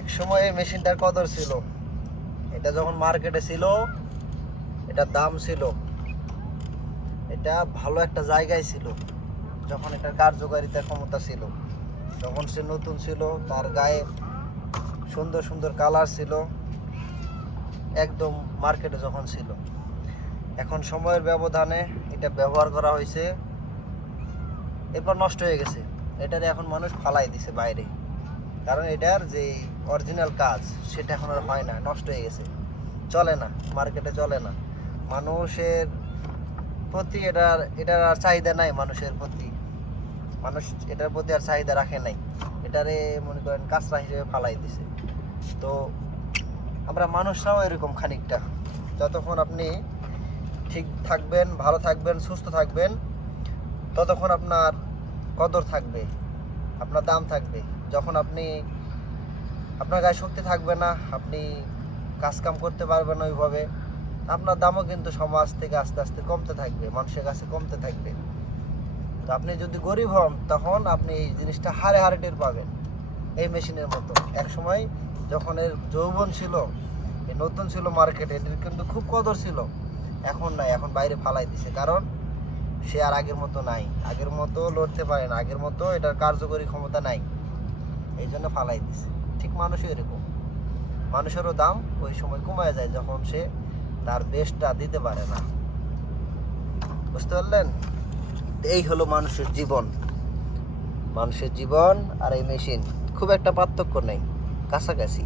এক সময় এই মেশিনটার কদর ছিল। এটা যখন মার্কেটে ছিল, এটার দাম ছিল। এটা ভালো একটা জায়গায় ছিল, যখন এটার কার্যকারিতার ক্ষমতা ছিল। যখন সে নতুন ছিল, তার গায়ে সুন্দর সুন্দর কালার ছিল, একদম মার্কেটে যখন ছিল। এখন সময়ের ব্যবধানে এটা ব্যবহার করা হয়েছে। এরপর নষ্ট হয়ে গেছে। এটারে এখন মানুষ ফালাই দিছে বাইরে। কারণ এটার যে অরিজিনাল কাজ, সেটা এখন আর হয় না, নষ্ট হয়ে গেছে। চলে না মার্কেটে চলে না। মানুষের প্রতি এটার এটার আর চাহিদা নাই মানুষের প্রতি। মানুষ এটার প্রতি আর চাহিদা রাখে নাই। এটারে মনে করেন কাঁচরা হিসেবে ফালাই দিছে। তো আমরা মানুষরাও এরকম খানিকটা। যতক্ষণ আপনি ঠিক থাকবেন, ভালো থাকবেন, সুস্থ থাকবেন, ততক্ষণ আপনার কদর থাকবে, আপনার দাম থাকবে। যখন আপনি আপনার গায়ে শক্তি থাকবে না, আপনি কাজকাম করতে পারবেন ওইভাবে আপনার দামও কিন্তু সমাজ থেকে আস্তে আস্তে কমতে থাকবে, মানুষের কাছে কমতে থাকবে। তো আপনি যদি গরিব হন, তখন আপনি এই জিনিসটা হারে হারে টের পাবেন, এই মেশিনের মতো। এক সময় যখন এর যৌবন ছিল নতুন ছিল মার্কেটে এটির কিন্তু খুব কদর ছিল। এখন নাই, এখন বাইরে ফালাই দিছে, কারণ সে আর আগের মতো নাই। আগের মতো লড়তে পারে না, আগের মতো এটার কার্যকরী ক্ষমতা নাই। এই জন্য ফালাই দিছে। ঠিক মানুষও এরকম। মানুষেরও দাম ওই সময় কমায় যায় যখন সে তার বেশটা দিতে পারে না। বুঝতে পারলেন? এই হলো মানুষের জীবন। মানুষের জীবন আর এই মেশিন। খুব একটা পার্থক্য নেই। কাছাকাছি।